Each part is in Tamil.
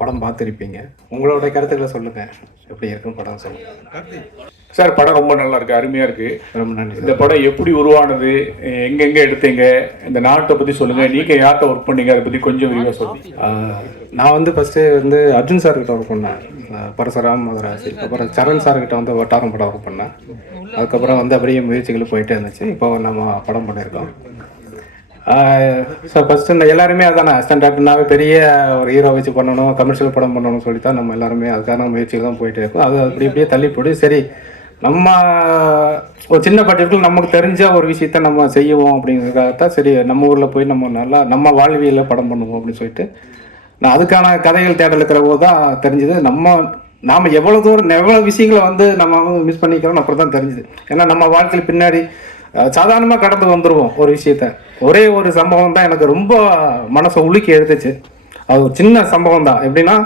படம் பார்த்துருப்பீங்க, உங்களோட கருத்துக்களை சொல்லுங்க, எப்படி இருக்குன்னு படம் சொல்லுங்க சார். படம் ரொம்ப நல்லா இருக்கு, அருமையா இருக்கு. ரொம்ப நன்றி. இந்த படம் எப்படி உருவானது, எங்கெங்க எடுத்தீங்க, இந்த நாட்டை பத்தி சொல்லுங்க, நீங்க யார்கிட்ட ஒர்க் பண்ணீங்க, அதை பத்தி கொஞ்சம் விரிவாக சொல்லுங்க. நான் வந்து ஃபர்ஸ்ட் வந்து அர்ஜுன் சார் கிட்ட ஒர்க் பண்ணேன், பரசுராம் மதராசி. அப்புறம் சரண் சார் கிட்ட வந்து வட்டாரம் படம் ஒர்க் பண்ணேன். அதுக்கப்புறம் வந்து அப்படியே முயற்சிகள் போயிட்டே இருந்துச்சு. இப்போ நம்ம படம் பண்ணியிருக்கோம். ஸோ ஃபஸ்ட்டு இந்த எல்லாருமே அதானே ஸ்டாண்டர்ட்னாவே பெரிய ஒரு ஹீரோ வச்சு பண்ணணும், கமர்ஷியல் படம் பண்ணணும்னு சொல்லி தான் நம்ம எல்லாருமே அதுக்கான முயற்சிகள் தான் போயிட்டே இருக்கோம். அது அப்படி இப்படியே தள்ளி போட்டு சரி நம்ம ஒரு சின்ன பட்ஜெட்டில் நமக்கு தெரிஞ்ச ஒரு விஷயத்த நம்ம செய்வோம் அப்படிங்கிறதுக்காகத்தான் சரி நம்ம ஊரில் போய் நம்ம நல்லா நம்ம வாழ்வியலில் படம் பண்ணுவோம் அப்படின்னு சொல்லிட்டு நான் அதுக்கான கதைகள் தேடல் இருக்கிற போது தான் தெரிஞ்சுது நாம் எவ்வளோ தூரம் எவ்வளோ விஷயங்களை வந்து நம்ம மிஸ் பண்ணிக்கிறோம் அப்புறம் தான் தெரிஞ்சுது. ஏன்னா நம்ம வாழ்க்கையில் பின்னாடி சாதாரணமாக கடந்து வந்துடுவோம் ஒரு விஷயத்த. ஒரே ஒரு சம்பவம் தான் எனக்கு ரொம்ப மனசை உலுக்கி எடுத்துச்சு. அது ஒரு சின்ன சம்பவம் தான். எப்படின்னா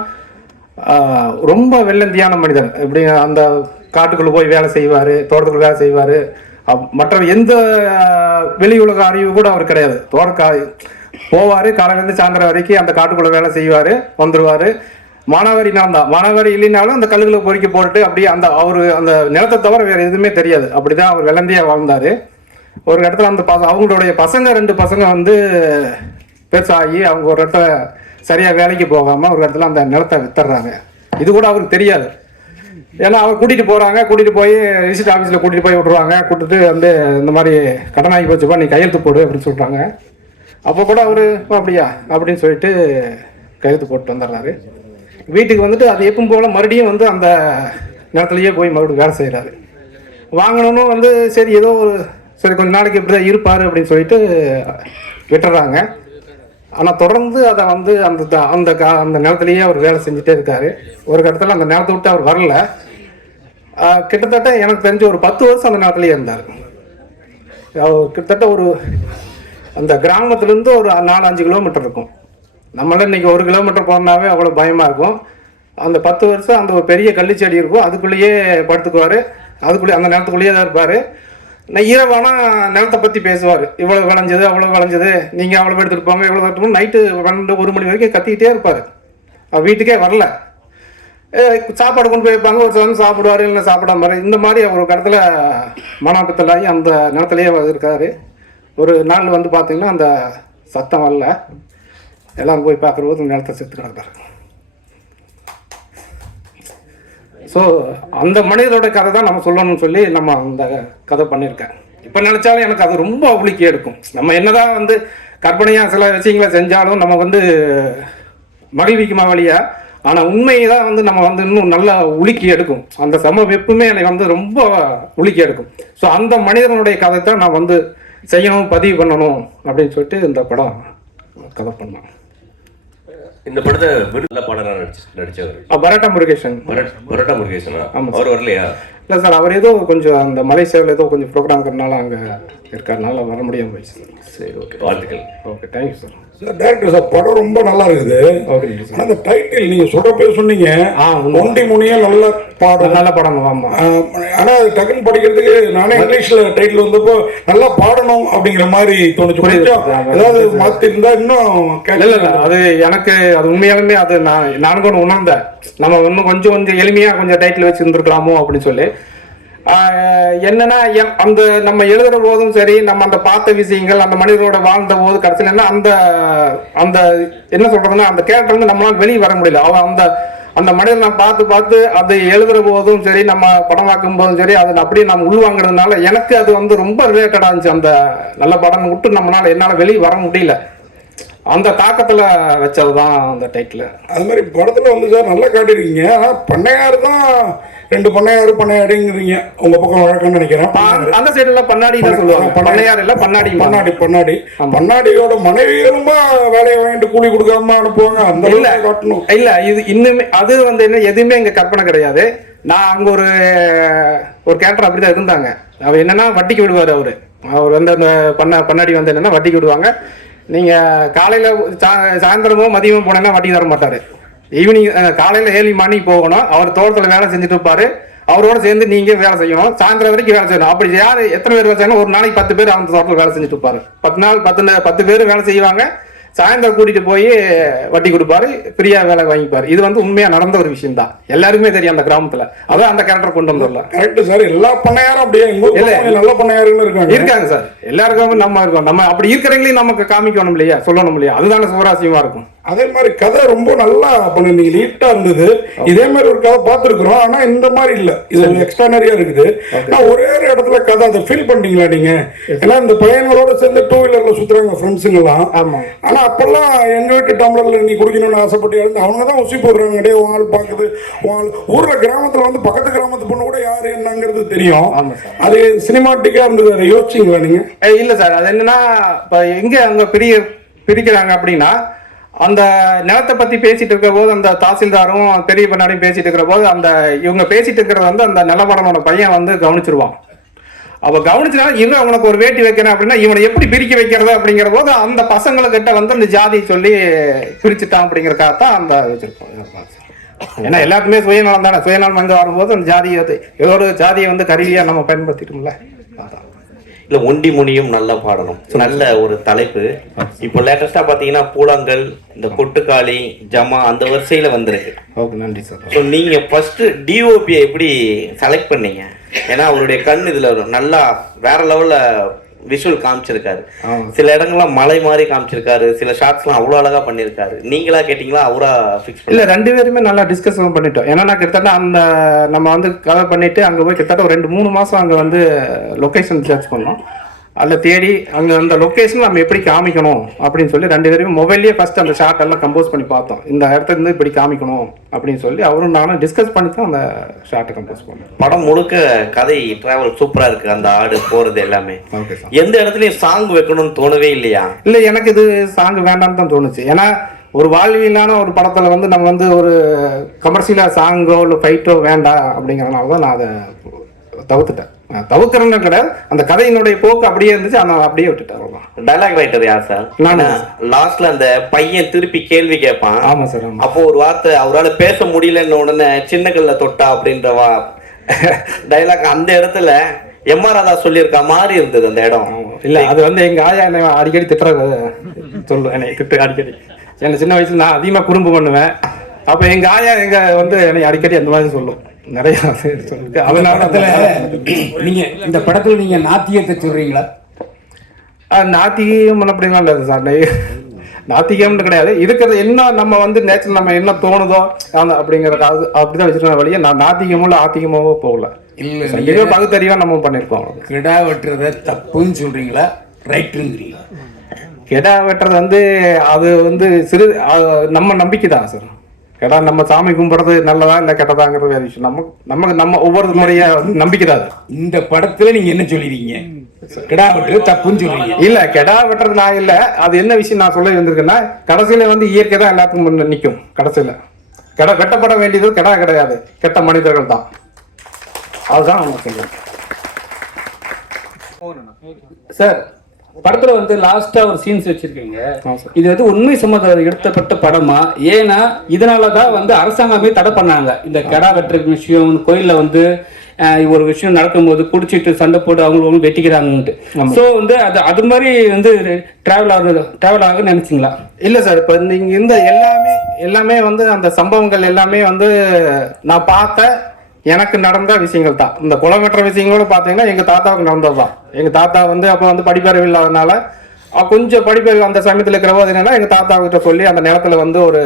ரொம்ப வெள்ளந்தியான மனிதர், எப்படி அந்த காட்டுக்குள்ளே போய் வேலை செய்வார், தோட்டத்துக்குள்ள வேலை செய்வார், மற்ற எந்த வெளி உலக அறிவு கூட அவர் கிடையாது. போவார், காலையிலேருந்து சாயந்தரம் வரைக்கும் அந்த காட்டுக்குள்ளே வேலை செய்வார், வந்துடுவார். மானாவாரி நான் தான், மானாவாரி இல்லைனாலும் அந்த கல்லுகளை பொறுக்கி போட்டு அப்படியே அவர் அந்த நிலத்தை தவிர வேறு எதுவுமே தெரியாது. அப்படி தான் அவர் வெள்ளந்தியாக வாழ்ந்தார். ஒரு இடத்துல அந்த அவங்களுடைய பசங்க 2 பசங்க வந்து பெருசாகி அவங்க ஒரு இடத்துல சரியாக வேலைக்கு போகாமல் ஒரு இடத்துல அந்த நிலத்தை வித்துடுறாங்க. இது கூட அவருக்கு தெரியாது. ஏன்னா அவர் கூட்டிகிட்டு போய் ரிஜிஸ்டர் ஆஃபீஸில் கூட்டிகிட்டு போய் விட்ருவாங்க. கூட்டிட்டு வந்து இந்த மாதிரி கடன் ஆகி போச்சுப்பா, நீ கையெழுத்து போடு அப்படின்னு சொல்கிறாங்க. அப்போ கூட அவர் அப்படியா அப்படின்னு சொல்லிட்டு கையெழுத்து போட்டு வந்துடுறாரு. வீட்டுக்கு வந்துட்டு அது எப்பவும் போல் மறுபடியும் வந்து அந்த நிலத்துலையே போய் மறுபடியும் வேலை செய்கிறாரு. வாங்கணும்னு வந்து சரி ஏதோ ஒரு சரி கொஞ்சம் நாளைக்கு இப்படி தான் இருப்பார் அப்படின்னு சொல்லிட்டு விட்டுறாங்க. ஆனால் தொடர்ந்து அதை வந்து அந்த நிலத்துலையே அவர் வேலை செஞ்சுட்டே இருக்கார். ஒரு இடத்துல அந்த நிலத்தை விட்டு அவர் வரல. கிட்டத்தட்ட எனக்கு தெரிஞ்ச ஒரு 10 வருஷம் அந்த நிலத்துலையே இருந்தார். கிட்டத்தட்ட ஒரு அந்த கிராமத்துலேருந்து ஒரு 4-5 கிலோமீட்டர் இருக்கும். நம்மளால இன்றைக்கி 1 கிலோமீட்டர் போனாவே அவ்வளோ பயமாக இருக்கும். அந்த 10 வருஷம் அந்த ஒரு பெரிய கள்ளிச்செடி இருக்கும், அதுக்குள்ளேயே படுத்துக்குவார், அதுக்குள்ளேயே அந்த நிலத்துக்குள்ளேயே தான் இருப்பார். இரவானா நிலத்தை பற்றி பேசுவார். இவ்வளோ விளைஞ்சது, அவ்வளோ விளைஞ்சது, நீங்கள் அவ்வளோ எடுத்துகிட்டு போங்க, இவ்வளோ எடுத்துகிட்டு நைட்டு 12-1 மணி வரைக்கும் கத்திக்கிட்டே இருப்பார். வீட்டுக்கே வரல. சாப்பாடு கொண்டு போய் வைப்பாங்க, ஒரு சில சாப்பிடுவார், இல்லை சாப்பிடாம இந்த மாதிரி ஒரு இடத்துல மனப்பத்தலாகி அந்த நிலத்துலையே இருக்கார். ஒரு நாள் வந்து பார்த்திங்கன்னா அந்த சத்தம் வரல, எல்லோரும் போய் பார்க்குறபோது நிலத்தை செத்து கிடந்தார். ஸோ அந்த மனிதரோட கதை தான் நம்ம சொல்லணும்னு சொல்லி நம்ம அந்த கதை பண்ணியிருக்கேன். இப்போ நினச்சாலும் எனக்கு அது ரொம்ப உலுக்கி எடுக்கும். நம்ம என்னதான் வந்து கற்பனையாக சில விஷயங்களை செஞ்சாலும் நம்ம வந்து மகிழ்விக்குமா வழியா, ஆனால் உண்மையை தான் வந்து நம்ம வந்து இன்னும் நல்லா உலுக்கி எடுக்கும். அந்த சம்பவம் எப்பவுமே எனக்கு வந்து ரொம்ப உலுக்கி எடுக்கும். ஸோ அந்த மனிதனுடைய கதை தான் நான் வந்து செய்யணும், பதிவு பண்ணணும் அப்படின்னு சொல்லிட்டு இந்த படம் கதை பண்ணோம். இந்த படத்தை நல்ல பாடலாக நடிச்சவர் பரோட்டா முருகேசன். பரோட்டா முருகேசனா? அவர் வரலையா? இல்லை சார், அவர் ஏதோ கொஞ்சம் அந்த மலேசியாவில் ஏதோ கொஞ்சம் ப்ரோக்ராம் இருக்கிறனால அங்கே இருக்கிறதுனால வர முடியாமல் போயிடுச்சு. சரி, ஓகே, வாழ்த்துக்கள். Okay, thank you sir. Sir director sir, படம் ரொம்ப நல்லா இருக்குது. ஆனால் அந்த டைட்டில் நீங்கள் சொல்கிறப்பே சொன்னீங்க, ஒண்டி முனியா நல்ல பாடம், நல்ல படம். ஆமாம். ஆனால் அது டக்குன்னு படிக்கிறதுக்கு நானே இங்கிலீஷில் டைட்டில் வந்தப்போ நல்லா பாடணும் அப்படிங்கிற மாதிரி தோணுச்சு. ஏதாவது மாற்றிருந்தா இன்னும் இல்லை. அது எனக்கு அது உண்மையாலுமே அது நான் கூட உணர்ந்தேன். நம்ம இன்னும் கொஞ்சம் எளிமையாக கொஞ்சம் டைட்டில் வச்சு இருந்துருக்கலாமோ அப்படின்னு சொல்லி. என்னன்னா அந்த நம்ம எழுதுற போதும் சரி, நம்ம அந்த பார்த்த விஷயங்கள் அந்த மனிதனோட வாழ்ந்த போது கடைசியில் என்ன அந்த என்ன சொல்றதுன்னா அந்த கேரக்டர் வந்து நம்மளால வெளியே வர முடியல. அவன் அந்த மனிதன் நான் பார்த்து அதை எழுதுற போதும் சரி, நம்ம படமாக்கும் போதும் சரி, அதை அப்படியே நம்ம உள்வாங்கிறதுனால எனக்கு அது வந்து ரொம்ப ரிலேட்டடாக இருந்துச்சு. அந்த நல்ல படம் விட்டு என்னால் வெளியே வர முடியல. அந்த தாக்கத்தில் வச்சது தான் அந்த டைட்டில். அது மாதிரி படத்தில் வந்து சார் நல்லா காட்டியிருக்கீங்க. ஆனால் பண்ணையார் தான் 2 பண்ணையாடுங்கிறீங்க உங்கள் பக்கம் வழக்கம்னு நினைக்கிறேன். அந்த சைடெல்லாம் பண்ணாடி தான் சொல்லுவாங்க. பண்ணையார் இல்லை, பண்ணாடியோட மனைவிகளும் வேலையை வாங்கிட்டு கூலி கொடுக்காம அனுப்புவாங்க. அந்த இல்லை காட்டணும். இல்லை, இது இன்னுமே அது வந்து என்ன எதுவுமே இங்கே கற்பனை கிடையாது. நான் அங்கே ஒரு கேரக்டர் அப்படி தான் இருந்தாங்க. அவர் என்னன்னா வட்டிக்கு விடுவார். அவர் வந்து அந்த பண்ணாடி வந்து என்னன்னா வட்டிக்கு விடுவாங்க. நீங்கள் காலையில் சாயந்தரமோ மதியமோ போனேன்னா வட்டி தர மாட்டார். ஈவினிங் காலையில் 7 மணிக்கு போகணும். அவர் தோட்டத்தில் வேலை செஞ்சுட்டு இருப்பார். அவரோட சேர்ந்து நீங்கள் வேலை செய்யணும். சாயந்தரம் வரைக்கும் வேலை செய்யணும். அப்படி யார் எத்தனை பேர் வேலை செய்யணும்? ஒரு நாளைக்கு 10 பேர் அந்த தோட்டத்தில் வேலை செஞ்சுட்டு இருப்பார். 10 பேர் வேலை செய்வாங்க. சாயந்தரம் கூட்டிட்டு போய் வட்டி கொடுப்பாரு, ஃப்ரீயா வேலை வாங்கிப்பாரு. இது வந்து உண்மையா நடந்த ஒரு விஷயம் தான், எல்லாருக்குமே தெரியும் அந்த கிராமத்துல. அதான் அந்த கேரக்டர் கொண்டு வந்துடலாம். Correct sir. எல்லா பண்ணையாரும் அப்படியே நல்ல பண்ணையாருன்னு இருக்காங்க சார். எல்லாருக்கும் நம்ம இருக்கோம், நம்ம அப்படி இருக்கிறவங்களையும் நமக்கு காமிக்கணும் இல்லையா, சொல்லணும் இல்லையா, அதுதானே சுவராசியமா இருக்கும். அதே மாதிரி கதை ரொம்ப நல்லா பண்ணீங்க, நீட்டா இருந்தது. இதே மாதிரி ஒரு கதை பார்த்துருக்குறோம், ஆனா இந்த மாதிரி இல்ல, இது எக்ஸ்ட்ரானரியா இருக்குது. நான் ஒரே ஒரு இடத்துல கதை அதை ஃபீல் பண்ணீங்களா நீங்க? ஏன்னா இந்த பையன்களோட சேர்ந்து 2 வீலர்ல சுத்துறாங்க ஃப்ரெண்ட்ஸுங்க எல்லாம். ஆனா அப்பெல்லாம் எங்க வீட்டு டம்ளர்ல நீ குடிக்கணும்னு ஆசைப்பட்டு இருந்து அவங்க தான் உசி போடுறாங்க. டே வால் பாக்குது வால். ஊர்ல கிராமத்துல வந்து பக்கத்து கிராமத்து பொண்ணு கூட யாரு என்னங்கிறது தெரியும். அது சினிமாட்டிக்கா இருந்தது. அதை யோசிச்சீங்களா நீங்க? இல்ல சார், அது என்னன்னா இப்ப எங்க அங்க பிரிக்கிறாங்க அப்படின்னா, அந்த நிலத்தை பத்தி பேசிட்டு இருக்கிற போது அந்த தாசில்தாரும் பெரிய பண்ணாடியும் பேசிட்டு இருக்கிற போது அந்த இவங்க பேசிட்டு இருக்கிறது வந்து அந்த நிலவரனோட பையன் வந்து கவனிச்சிருவான். அப்ப கவனிச்சனால இவன் அவனுக்கு ஒரு வேட்டி வைக்கிறேன் அப்படின்னா இவனை எப்படி பிரிக்க வைக்கிறது அப்படிங்கிற போது அந்த பசங்களுக்கிட்ட வந்து அந்த ஜாதியை சொல்லி பிரிச்சுட்டான் அப்படிங்கறக்காகத்தான் அந்த வச்சிருக்கோம். ஏன்னா எல்லாருக்குமே சுயநலம் தானே, சுயநலம் வந்து வரும்போது அந்த ஜாதியை ஏதோ ஒரு ஜாதியை வந்து கருவியா நம்ம பயன்படுத்திட்டோம்ல. இல்ல ஒண்டி முனியும் நல்லா பாடணும், நல்ல ஒரு தலைப்பு. இப்போ லேட்டஸ்டா பாத்தீங்கன்னா பூலாங்கல், இந்த கொட்டுக்காளி, ஜமா அந்த வரிசையில வந்திருக்கு. ஓகே, நன்றி சார். ஸோ நீங்க ஃபர்ஸ்ட் டிஓபியை எப்படி செலக்ட் பண்ணீங்க? ஏன்னா அவருடைய கண் இதுல நல்லா வேற லெவல்ல விஷுவல் காமிச்சிருக்காரு. சில இடங்கள்ல மலை மாதிரி காமிச்சிருக்காரு, சில ஷாட்ஸ்லாம் அவ்வளவு அழகா பண்ணிருக்காரு. நீங்களா கேட்டீங்களா அவரா ஃபிக்ஸ்? இல்ல, 2 பேருமே நல்லா டிஸ்கஸ் பண்ணிட்டோம். ஏன்னா கிட்டத்தட்ட அந்த நம்ம வந்து கவர் பண்ணிட்டு அங்க போய் கிட்டத்தட்ட ஒரு 2-3 மாசம் அங்க வந்து லொகேஷன் சர்ச் பண்ணோம். அதில் தேடி அங்கே அந்த லொக்கேஷன் நம்ம எப்படி காமிக்கணும் அப்படின்னு சொல்லி 2 பேருமே மொபைல்லேயே ஃபர்ஸ்ட் அந்த ஷார்ட் எல்லாம் கம்போஸ் பண்ணி பார்த்தோம். இந்த இடத்துல இருந்து இப்படி காமிக்கணும் அப்படின்னு சொல்லி அவரும் நானும் டிஸ்கஸ் பண்ணி தான் அந்த ஷார்ட்டை கம்போஸ் பண்ணோம். படம் முழுக்க கதை டிராவல் சூப்பராக இருக்கு, அந்த ஆடு போகிறது எல்லாமே. எந்த இடத்துலையும் சாங் வைக்கணும்னு தோணவே இல்லையா? இல்லை, எனக்கு இது சாங் வேண்டாம்னு தான் தோணுச்சு. ஏன்னா ஒரு வாழ்வியலான ஒரு படத்தில் வந்து நம்ம வந்து ஒரு கமர்ஷியலாக சாங்கோ இல்லை ஃபைட்டோ வேண்டாம் அப்படிங்கிறனால தான் நான் அதை தவிர்த்துட்டேன். தவிர்க்கிறேன்னு கிடையாது, அந்த கதையினுடைய போக்கு அப்படியே இருந்துச்சு, ஆனால் அப்படியே விட்டுட்டேன். டைலாக் ரைட்டர் யார் சார்? நான். லாஸ்ட்ல அந்த பையன் திருப்பி கேள்வி கேட்பான். ஆமா சார். அப்போ ஒரு வார்த்தை அவரால் பேச முடியலன்னு உடனே சின்ன கல்ல தொட்டா அப்படின்ற டைலாக் அந்த இடத்துல எம்ஆர் ராதா சொல்லியிருக்க மாதிரி இருந்தது அந்த இடம். இல்ல, அது வந்து எங்க ஆயா என்னை அடிக்கடி திட்டுறது சொல்லுவேன், என்னை திட்டு அடிக்கடி. எனக்கு சின்ன வயசுல நான் அதிகமா குறும்பு பண்ணுவேன். அப்ப எங்க ஆயா எங்க வந்து என்னை அடிக்கடி அந்த மாதிரி சொல்லும் நிறைய சொல்லிட்டு. அதனால நீங்க இந்த படத்துல நீங்க நாத்தியத்தை சொல்றீங்களா? நாத்திகம் அப்படின்னா இல்லை சார், நாத்திகம்னு கிடையாது. இருக்கிறது என்ன நம்ம வந்து நேச்சர் நம்ம என்ன தோணுதோ அந்த அப்படிங்கிறது அப்படிதான் வச்சிருக்க வழியே. நான் நாத்திகமோ இல்லை ஆத்திகமாவோ போகல. இல்லை, பகுத்தறிவா நம்ம பண்ணிருக்கோம். கிடா வெட்டுறத தப்புன்னு சொல்றீங்களா, ரைட்டுங்கிறீங்களா? கிடா வெட்டுறது வந்து அது வந்து சிறு நம்ம நம்பிக்கை தான் சார். கேட்டா நம்ம சாமி கும்பிடுறது நல்லதா இல்ல கெட்டதாங்கிறது வேற விஷயம். நம்ம ஒவ்வொரு முறைய நம்பிக்கை தான். இந்த படத்துல நீங்க என்ன சொல்லிருக்கீங்க? கெடா வெட்டுறது தப்புன்னு சொல்றீங்க. இல்ல, கெடா வெட்டுறது நான் இல்ல. அது என்ன விஷயம் நான் சொல்ல வந்திருக்கேன்னா, கடைசியில வந்து இயற்கை தான் எல்லாத்துக்கும் நிற்கும். கடைசியில வெட்டப்பட வேண்டியது கெடா கிடையாது, கெட்ட மனிதர்கள் தான். அதுதான் அவங்க சொல்லுவேன் சார். படத்துல வந்து லாஸ்டா ஒரு சீன்ஸ் வச்சிருக்கீங்க, இது வந்து உண்மை சம்பந்தம் எடுத்தப்பட்ட படமா? ஏன்னா இதனாலதான் வந்து அரசாங்கமே தடை பண்ணாங்க இந்த கெடா வெட்டுற விஷயம். கோயில்ல வந்து ஒரு விஷயம் நடக்கும்போது குடிச்சிட்டு சண்டை போட்டு அவங்க வெட்டிக்கிறாங்கன்ட்டு. ஸோ வந்து அது மாதிரி வந்து டிராவல் ஆகுன்னு நினைச்சிங்களா? இல்லை சார், இப்போ இங்கே இந்த எல்லாமே வந்து அந்த சம்பவங்கள் எல்லாமே வந்து நான் பார்த்த எனக்கு நடந்த விஷயங்கள் தான். இந்த குளம் வெட்டுற விஷயங்களோட பார்த்தீங்கன்னா எங்கள் தாத்தாவுக்கு நடந்தது தான். எங்கள் தாத்தா வந்து அப்போ வந்து படிப்பறிவு இல்லாதனால கொஞ்சம் படிப்பறிவு அந்த சமயத்தில் இருக்கிற போது என்னன்னா எங்கள் தாத்தாவுக்கிட்ட சொல்லி அந்த நிலத்துல வந்து ஒரு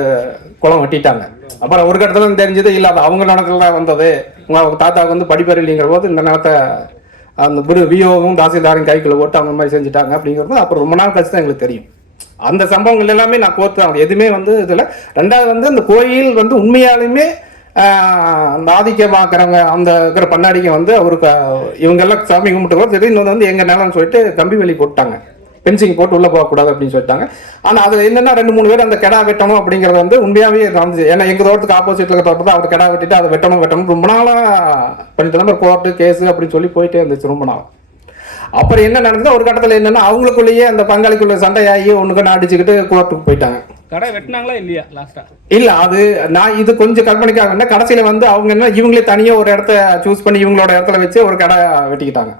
குளம் வெட்டிட்டாங்க. அப்புறம் ஒரு கட்டத்துல தெரிஞ்சது இல்லை, அது அவங்க நிலத்துல தான் வந்தது. அவங்க தாத்தாவுக்கு வந்து படிப்பறிவு இல்லைங்கிற போது இந்த நிலத்தை அந்த விஓவும் தாசில்தாரும் கைக்குள்ள போட்டு அந்த மாதிரி செஞ்சுட்டாங்க அப்படிங்கிறது அப்புறம் ரொம்ப நாள் கழிச்சு தான் எங்களுக்கு தெரியும். அந்த சம்பவங்கள் எல்லாமே நான் கோர்த்து எதுவுமே வந்து இதில். 2வது வந்து அந்த கோயில் வந்து உண்மையாலுமே அந்த ஆதிக்கமாக்குறவங்க அந்த இருக்கிற பண்ணாடிங்க வந்து அவருக்கு இவங்கெல்லாம் சாமி கும்பிட்டு திடீர்னு வந்து எங்க நிலம்னு சொல்லிட்டு கம்பி வேலி போட்டாங்க, பென்சிங் போட்டு உள்ள போகக்கூடாது அப்படின்னு சொல்லிட்டாங்க. ஆனா அதுல என்னன்னா 2-3 பேர் அந்த கெடா வெட்டணும் அப்படிங்கறது வந்து உண்மையாவே நடந்துச்சு. ஏன்னா எங்க தோட்டத்துக்கு ஆப்போசிட்ல இருக்க தோட்டத்தை அவர் கெடா வெட்டிட்டு அதை வெட்டணும் ரொம்ப நாளா பண்ணிட்டு கோர்ட்டு கேஸ் அப்படின்னு சொல்லி போயிட்டே இருந்துச்சு ரொம்ப நாள். அப்புறம் என்ன நடந்தது, ஒரு கட்டத்துல என்னன்னா அவங்களுக்குள்ளேயே அந்த பங்காளிக்குள்ள சண்டையாகி ஒண்ணுக்கு அடிச்சுக்கிட்டு கோர்ட்டுக்கு போயிட்டாங்க. கடை வெட்டினாங்களா இல்லையா லாஸ்டா? இல்ல, அது நான் இது கொஞ்சம் கற்பனைக்காக கடைசியில வந்து அவங்க என்ன இவங்களே தனியா ஒரு இடத்த சூஸ் பண்ணி இவங்களோட இடத்துல வச்சு ஒரு கடை வெட்டிக்கிட்டாங்க.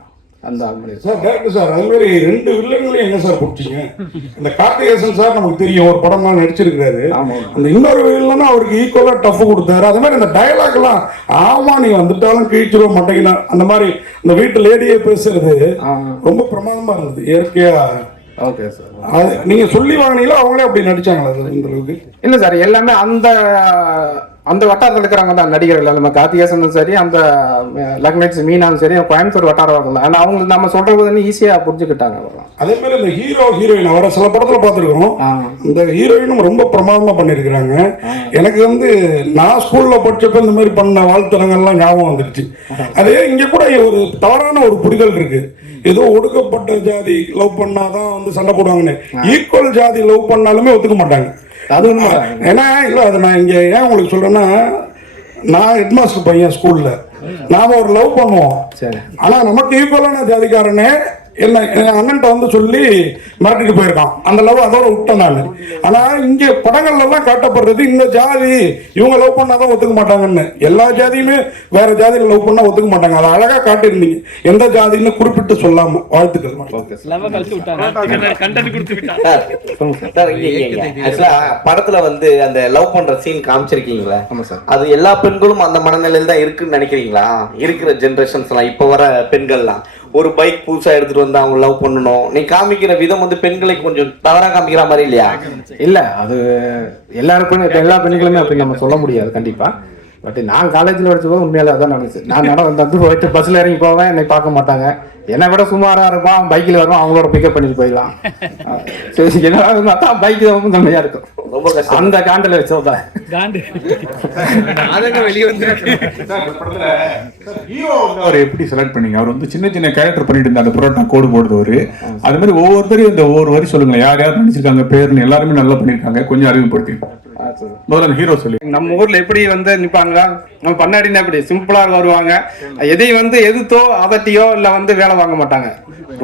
அந்த ஆல்மணி சார் டேரக்டர் சார் அது மாதிரி 2 வில்லன்களையும் எங்க சார் பிடிச்சிங்க? இந்த கார்த்திகேசன் சார் நமக்கு தெரியும், ஒரு படம் தான் நடிச்சிருக்காரு. அந்த இன்னொரு வில்லனும் அவருக்கு ஈக்குவலா டஃப் கொடுத்தாரு. அது மாதிரி அந்த டயலாக் எல்லாம் ஆமா நீ வந்துட்டாலும் கிழிச்சிருவ மாட்டேங்கினா அந்த மாதிரி இந்த வீட்டு லேடியே பேசுறது ரொம்ப பிரமாதமா இருந்தது இயற்கையா. Okay sir. அது நீங்க சொல்லி வாங்கினீங்களா அவங்களே அப்படி நடிச்சாங்களா சார் இந்த அளவுக்கு? இல்லை சார், எல்லாமே அந்த வட்டாரத்தில் இருக்கிறாங்க தான் நடிகர்கள். நம்ம கார்த்திகேசனும் சரி, அந்த லக்னேஷ் மீனாலும் சரி, கோயம்புத்தூர் வட்டாரம். ஆனால் அவங்க நம்ம சொல்றது வந்து ஈஸியாக புரிஞ்சுக்கிட்டாங்க. அதே மாதிரி இந்த ஹீரோ ஹீரோயின் அவரை சில படத்துல பார்த்துருக்கோம். இந்த ஹீரோயினும் ரொம்ப பிரமாதமா பண்ணியிருக்கிறாங்க. எனக்கு வந்து நான் ஸ்கூல்ல படிச்சப்ப இந்த மாதிரி பண்ண வாழ்த்தரங்கள்லாம் ஞாபகம் வந்துருச்சு. அதே இங்க கூட ஒரு தவறான ஒரு புரிதல் இருக்கு. ஏதோ ஒடுக்கப்பட்ட ஜாதி லவ் பண்ணாதான் வந்து சண்டை போடுவாங்கன்னு. ஈக்குவல் ஜாதி லவ் பண்ணாலுமே ஒத்துக்க மாட்டாங்க. அது ஏன்னா இல்லை, அதை நான் இங்கே ஏன் உங்களுக்கு சொல்றேன்னா, நான் ஹெட்மாஸ்டர் பையன் ஸ்கூல்ல, நாம ஒரு லவ் பண்ணுவோம். ஆனால் நமக்கு ஈக்குவலான ஜாதிக்காரனே என்ன என் அண்ணன்ட்ட வந்து சொல்லி மிரட்டிட்டு போயிருக்கான். அந்த லவ் அதோட விட்டேன் நான். ஆனா இங்க படங்கள்ல எல்லாம் காட்டப்படுறது இந்த ஜாதி இவங்க லவ் பண்ணாதான் ஒத்துக்க மாட்டாங்கன்னு. எல்லா ஜாதியுமே வேற ஜாதியில லவ் பண்ணா ஒத்துக்க மாட்டாங்க. அதை அழகா காட்டியிருந்தீங்க, எந்த ஜாதின்னு குறிப்பிட்டு சொல்லாம. வாழ்த்துக்கள். படத்துல வந்து அந்த லவ் பண்ற சீன் காமிச்சிருக்கீங்களா? அது எல்லா பெண்களும் அந்த மனநிலையில தான் இருக்குன்னு நினைக்கிறீங்களா? இருக்கிற ஜெனரேஷன்ஸ் எல்லாம் இப்ப வர பெண்கள்லாம் ஒரு பைக் புதுசா எடுத்துட்டு வந்து அவங்க லவ் பண்ணணும், நீ காமிக்கிற விதம் வந்து பெண்களை கொஞ்சம் தவறா காமிக்கிற மாதிரி இல்லையா? இல்ல, அது எல்லா பெண்களுமே அப்படி நம்ம சொல்ல முடியாது கண்டிப்பா. பட் நான் காலேஜில் படிச்சபோது உண்மையில அதான் நினைச்சேன். நான் வந்து போயிட்டு பஸ்ல இறங்கி போவேன், என்னை பார்க்க மாட்டாங்க. என்னை விட சுமாரா இருப்பான், பைக்கில் வரும், அவங்களோட பிக்கப் பண்ணிட்டு போயிடலாம். சரி, என்ன பைக் ரொம்ப தன்மையா இருக்கும். ரொம்ப கஷ்டம் அந்த காண்டில் வச்சோம். வெளியே வந்து அவர் எப்படி செலக்ட் பண்ணீங்க? அவர் வந்து சின்ன சின்ன கேரக்டர் பண்ணிட்டு இருந்தா அந்த புரோட்டா கோடு போடுறவரு. அது மாதிரி ஒவ்வொருத்தரையும் இந்த ஒவ்வொரு வரி சொல்லுங்களேன், யார் யார் நடிச்சிருக்காங்க பேருன்னு. எல்லாருமே நல்லா பண்ணிருக்காங்க, கொஞ்சம் அறிமுகப்படுத்தி. முதல்ல ஹீரோ சொல்லி. நம்ம ஊர்ல எப்படி வந்து நிப்பாங்க, நம்ம பண்ணாடினா எப்படி சிம்பிளா வருவாங்க. எதையும் வந்து எதிர்த்தோ அதட்டியோ இல்ல வந்து வேலை வாங்க மாட்டாங்க.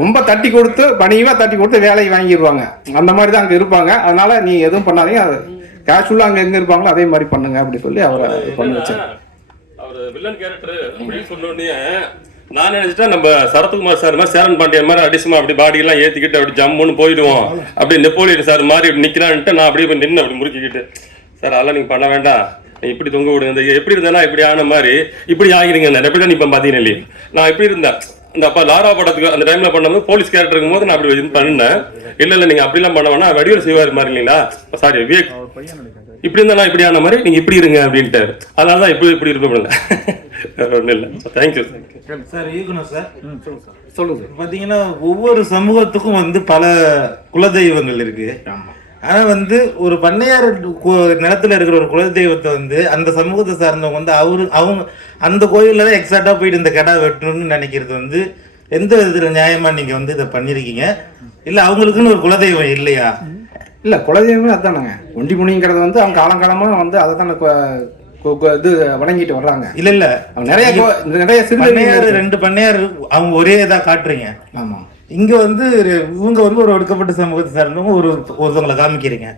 ரொம்ப தட்டி கொடுத்து பணிவா தட்டி கொடுத்து வேலையை வாங்கிடுவாங்க. அந்த மாதிரி தான் அங்க இருப்பாங்க. அதனால நீ எதுவும் பண்ணாதீங்க, கேஷுவலா அங்க எங்க இருப்பாங்களோ அதே மாதிரி பண்ணுங்க அப்படி சொல்லி அவரை பண்ண வச்சேன். அவர் வில்லன் கேரக்டர் அப்படின்னு சொன்னோடனே நான் நினைச்சிட்டா நம்ம சரத்குமார் சார் மாதிரி சேரன் பாண்டியன் மாதிரி அடிசுமா அப்படி பாடி எல்லாம் ஏத்திக்கிட்டு அப்படி ஜம்முன்னு போயிடுவோம். அப்படி நெப்போலியன் சார் மாதிரி நிக்கிறான்ட்டு நான் அப்படியே நின்று அப்படி முறுக்கிக்கிட்டு, சார் அதெல்லாம் நீங்க பண்ண வேண்டாம், இப்படி தொங்க விடுங்க, இந்த எப்படி இருந்தேன்னா இப்படி ஆன மாதிரி இப்படி ஆகிடுங்க. எப்படி இப்ப பாத்தீங்கன்னா இல்லையே, நான் எப்படி இருந்தேன் இந்த அப்பா லாரா படத்துக்கு அந்த டைம்ல பண்ணும்போது போலீஸ் கேரக்டர் இருக்கும் போது நான் அப்படி பண்ணேன். இல்ல நீங்க அப்படிலாம் பண்ண வேணா, வடிவேல் செய்வார் மாதிரி இல்லைங்களா, சாரி விவேக் இப்படி இருந்தா இப்படி ஆன மாதிரி நீங்க இப்படி இருங்க அப்படின்ட்டு. அதனாலதான் இப்படி இருக்க ஒன்றும் இல்லை. Thank you sir. இயக்குனர் சார் சொல்லுங்க. பாத்தீங்கன்னா ஒவ்வொரு சமூகத்துக்கும் வந்து பல குலதெய்வங்கள் இருக்கு. ஆனா வந்து ஒரு பண்ணையார் நிலத்துல இருக்கிற ஒரு குலதெய்வத்தை வந்து அந்த சமூகத்தை சார்ந்தவங்க வந்து அவங்க அந்த கோயில்ல தான் எக்ஸாக்டா போயிட்டு இந்த கடை வெட்டணும்னு நினைக்கிறது வந்து எந்த விதத்துல நியாயமா நீங்க வந்து இதை பண்ணிருக்கீங்க? இல்ல அவங்களுக்குன்னு ஒரு குலதெய்வம் இல்லையா? இல்ல, குலதெய்வமே அதுதானங்க. ஒண்டி முனிங்கிறது வந்து அவங்க காலங்காலமா வந்து அதை தான் இது வணங்கிட்டு வர்றாங்க. இல்ல நிறைய பண்ணையார் 2 பண்ணையார் அவங்க ஒரே இதா காட்டுறீங்க. ஆமா, இங்க வந்து இவங்க வந்து ஒரு ஒடுக்கப்பட்ட சமூகத்தை சார்ந்தவங்க ஒருத்தவங்களை காமிக்கிறீங்க.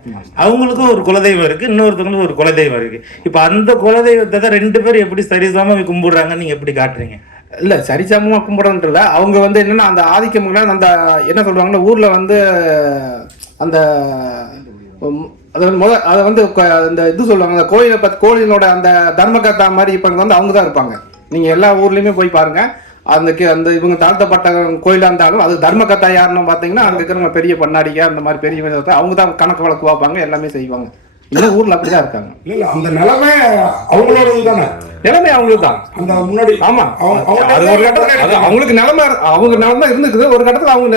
அவங்களுக்கும் ஒரு குலதெய்வம் இருக்கு, இன்னொருத்தவங்களுக்கும் ஒரு குலதெய்வம் இருக்கு. இப்ப அந்த குலதெய்வத்தை தான் 2 பேரும் எப்படி சரிசமமா கும்பிடுறாங்கன்னு நீங்க எப்படி காட்டுறீங்க? இல்ல, சரிசமமா கும்பிடுறதுல அவங்க வந்து என்னன்னா அந்த ஆதிக்கம் அந்த என்ன சொல்றாங்கன்னா ஊர்ல வந்து அந்த அதை வந்து இந்த இது சொல்லுவாங்க, அந்த கோயிலை கோயிலோட அந்த தர்மகர்த்தா மாதிரி இப்ப வந்து அவங்க தான் இருப்பாங்க. நீங்க எல்லா ஊர்லயுமே போய் பாருங்க, அந்த இவங்க தாழ்த்தப்பட்ட கோயிலா இருந்தாலும் அது தர்மகர்த்தா யாருன்னு பாத்தீங்கன்னா அங்க இருக்கிறவங்க பெரிய பண்ணாடியா அந்த மாதிரி பெரிய அவங்க தான் கணக்கு வழக்கு பார்ப்பாங்க, எல்லாமே செய்வாங்க. இன்னும் ஊர்ல அப்படிதான் இருக்காங்க. இல்ல, அந்த நிலைமை அவங்களோடது தானே, நிலைமை அவங்களுக்கு தான். அந்த முன்னாடி ஆமா, அது ஒரு கட்டத்துல அவங்களுக்கு அவங்க நிலைமை இருந்துக்குது. ஒரு கட்டத்துல அவங்க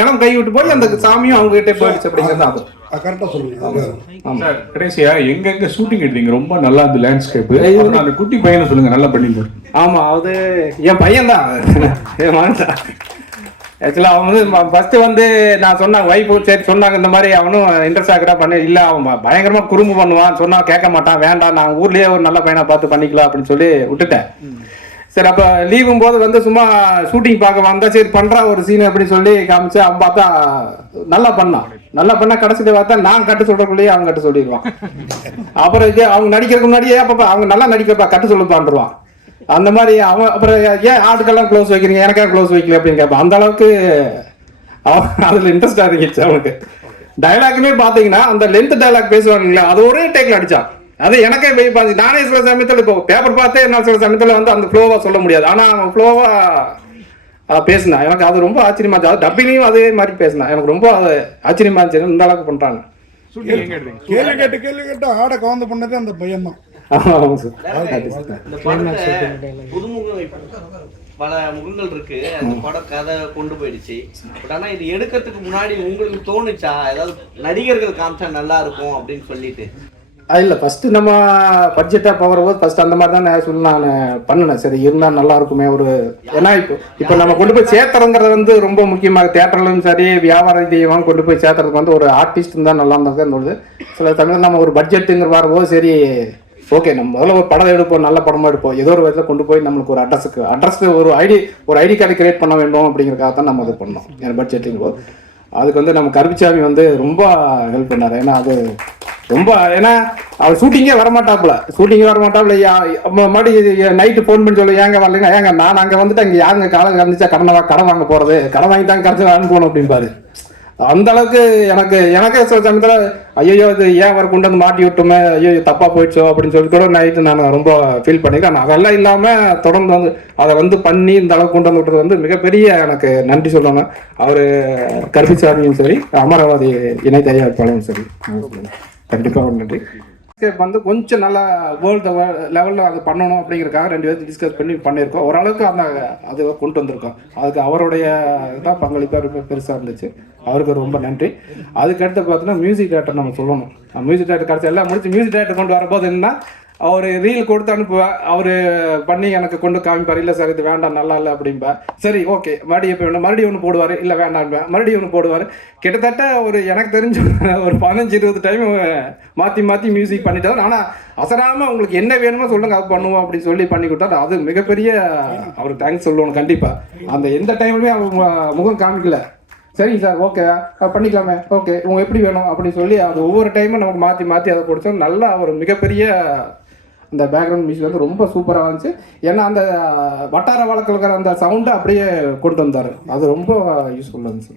நிலம் கைவிட்டு போய் அந்த சாமியும் அவங்க கிட்டே போயிடுச்சு அப்படிங்கிறது அது கரெக்டா சொல்லுங்க. கடைசியா எங்க ஷூட்டிங் எடுத்தீங்க? ரொம்ப நல்லா அந்த லேண்ட்ஸ்கேப். அந்த குட்டி பையனை சொல்லுங்க, நல்லா பண்ணிட்டு. ஆமா, அது என் பையன் தான், என் மகன் தான். ஆக்சுவலாக அவன் வந்து ஃபர்ஸ்ட் வந்து நான் சொன்னாங்க வைஃப் சரி சொன்னாங்க இந்த மாதிரி அவனும் இன்ட்ரெஸ்ட் ஆகிறா பண்ண இல்லை, அவன் பயங்கரமா குறும்பு பண்ணுவான், சொன்னா கேட்க மாட்டான், வேண்டாம் நான் ஊர்லயே ஒரு நல்ல பையனை பார்த்து பண்ணிக்கலாம் அப்படின்னு சொல்லி விட்டுட்டேன். சரி, அப்போ லீவும் போது வந்து சும்மா ஷூட்டிங் பார்க்க வந்தா சரி பண்றா ஒரு சீன் அப்படின்னு சொல்லி காமிச்சு அவன் பார்த்தா நல்லா பண்ணா கடைசியில பார்த்தா நான் கட்டு சொல்றதுக்குள்ளேயே அவன் கட்டு சொல்லிடுவான். அப்புறம் அவங்க நடிக்கிறதுக்கு முன்னாடியே அப்ப அவங்க நல்லா நடிக்கிறப்பா கட்டு சொல்லுப்பான்ருவான். அந்த மாதிரி அவன் அப்புறம் ஏன் ஆட்டுக்கெல்லாம் க்ளோஸ் வைக்கிறீங்க, எனக்கே க்ளோஸ் வைக்கல அப்படின்னு கேட்பான். அந்த அளவுக்கு அதில் இன்ட்ரெஸ்டாக இருந்துச்சு அவனுக்கு. டைலாக்குமே பார்த்தீங்கன்னா அந்த லென்த் டைலாக் பேசுவானுங்களா, அது ஒரே டேக்கில் அடித்தான். அது எனக்கே போய் பார்த்து நானே சில சமயத்தில் இப்போ பேப்பர் பார்த்தே நான் சில சமயத்தில் வந்து அந்த ஃப்ளோவாக சொல்ல முடியாது, ஆனால் அவன் ஃப்ளோவாக பேசினான். எனக்கு அது ரொம்ப ஆச்சரியமா இருந்துச்சு. அது டப்பிலையும் அதே மாதிரி பேசினான். எனக்கு ரொம்ப அது ஆச்சரியமா இருந்துச்சு, இந்த அளவுக்கு பண்ணுறாங்க. கேள்வி கேட்டு ஆடை கவர்ந்து பண்ணதே அந்த பையன் தான். ஆமாம் சார். இந்த படத்தை புதுமுகம் பல முகங்கள் இருக்கு. அந்த படம் கதை கொண்டு போயிடுச்சு. பட் ஆனா இது எடுக்கிறதுக்கு முன்னாடி உங்களுக்கு தோணுச்சா ஏதாவது நடிகர்கள் காமிச்சா நல்லா இருக்கும் அப்படின்னு சொல்லிட்டு? இல்லை, ஃபஸ்ட்டு நம்ம பட்ஜெட்டாக போகிறபோது ஃபஸ்ட்டு அந்த மாதிரி தான் நான் பண்ணினேன். சரி இருந்தால் நல்லா இருக்குமே ஒரு, ஏன்னா இப்போ நம்ம கொண்டு போய் சேர்த்துறங்கிறது வந்து ரொம்ப முக்கியமாக. தேட்டர்லையும் சரி வியாபார ரீதியாக கொண்டு போய் சேர்த்துறதுக்கு வந்து ஒரு ஆர்டிஸ்ட் தான் நல்லா இருந்தால் தான் தோணுது. சில சமயம் நம்ம ஒரு பட்ஜெட்டுங்கிற வரபோது சரி ஓகே நம்ம முதல்ல ஒரு படம் எடுப்போம், நல்ல படமாக எடுப்போம், ஏதோ ஒரு விதத்தில் கொண்டு போய் நம்மளுக்கு ஒரு அட்ரஸ் ஒரு ஐடி கார்டு கிரியேட் பண்ண வேண்டும் அப்படிங்கிறதுக்காக தான் நம்ம அது பண்ணோம். ஏன்னா பட்ஜெட்டுங்க போது அதுக்கு வந்து நம்ம கருப்பிச்சாமி வந்து ரொம்ப ஹெல்ப் பண்ணார். ஏன்னா அது ரொம்ப, ஏன்னா அவர் ஷூட்டிங்கே வரமாட்டாப்புல மறுபடியும் நைட்டு ஃபோன் பண்ணி சொல்லி ஏங்க வரலைங்க, ஏங்க நான் அங்கே வந்துட்டு அங்கே யாருங்க காலம் கறந்துச்சா கடன் வாங்க போகிறது, கடன் வாங்கி தான் கரைச்சி அனுப்பணும் அப்படின்பாரு. அந்த அளவுக்கு எனக்கு சில சமயத்தில் ஐயோ இது ஏன் அவர் கொண்டு வந்து மாட்டி விட்டோமே, ஐயோ தப்பாக போயிடுச்சோ அப்படின்னு சொல்லி கூட நைட்டு நான் ரொம்ப ஃபீல் பண்ணிக்கிறேன். ஆனால் அதெல்லாம் இல்லாமல் தொடர்ந்து வந்து அதை வந்து பண்ணி இந்த அளவுக்கு கொண்டு வந்து விட்டது வந்து மிகப்பெரிய எனக்கு நன்றி சொல்லணும். அவர் கருப்பிசாமியும் சரி, அமராவதி இணை தயாரிப்பாளரும் சரி, கண்டிப்பாக நன்றி. வந்து கொஞ்சம் நல்லா வேர்ல்டு லெவலில் அது பண்ணணும் அப்படிங்கிறக்காக 2 பேருக்கு டிஸ்கஸ் பண்ணி பண்ணியிருக்கோம். ஓரளவுக்கு அது கொண்டு வந்திருக்கோம். அதுக்கு அவருடைய தான் பங்களிப்பாக ரொம்ப பெருசாக இருந்துச்சு. அவருக்கு ரொம்ப நன்றி. அதுக்கடுத்து பார்த்தீங்கன்னா மியூசிக் டேரக்டர் நம்ம சொல்லணும். மியூசிக் டேரக்டர் கடைசி எல்லாம் முடிச்சு மியூசிக் டேரக்டர் கொண்டு வரும்போது என்னன்னா அவர் ரீல் கொடுத்து அனுப்புவேன், அவர் பண்ணி எனக்கு கொண்டு காமிப்பார். இல்லை சார் இது வேண்டாம் நல்லா இல்லை அப்படின்பா. சரி ஓகே மறுபடியும் இப்போ வேணும், மறுபடியும் ஒன்று போடுவார், இல்லை வேண்டாம்பேன், மறுபடியும் ஒன்று போடுவார். கிட்டத்தட்ட எனக்கு தெரிஞ்ச ஒரு 15-20 டைம் மாற்றி மியூசிக் பண்ணிட்டாரு. ஆனால் அசராமல் உங்களுக்கு என்ன வேணுமோ சொல்லுங்க அது பண்ணுவோம் அப்படின்னு சொல்லி பண்ணி கொடுத்தாரு. அது மிகப்பெரிய அவர் தேங்க்ஸ் சொல்லணும் கண்டிப்பாக. அந்த எந்த டைம்லையுமே அவர் முகம் காமிக்கல. சரிங்க சார் ஓகே பண்ணிக்கலாமே, ஓகே உங்க எப்படி வேணும் அப்படின்னு சொல்லி அது ஒவ்வொரு டைமும் நமக்கு மாற்றி அதை கொடுத்தோம். நல்லா ஒரு மிகப்பெரிய அந்த பேக்ரவுண்ட் மியூசிக் வந்து ரொம்ப சூப்பராக இருந்துச்சு. ஏன்னா அந்த வட்டார வழக்கில் இருக்கிற அந்த சவுண்டை அப்படியே கொண்டு வந்தார். அது ரொம்ப யூஸ்ஃபுல்லாக இருந்துச்சு.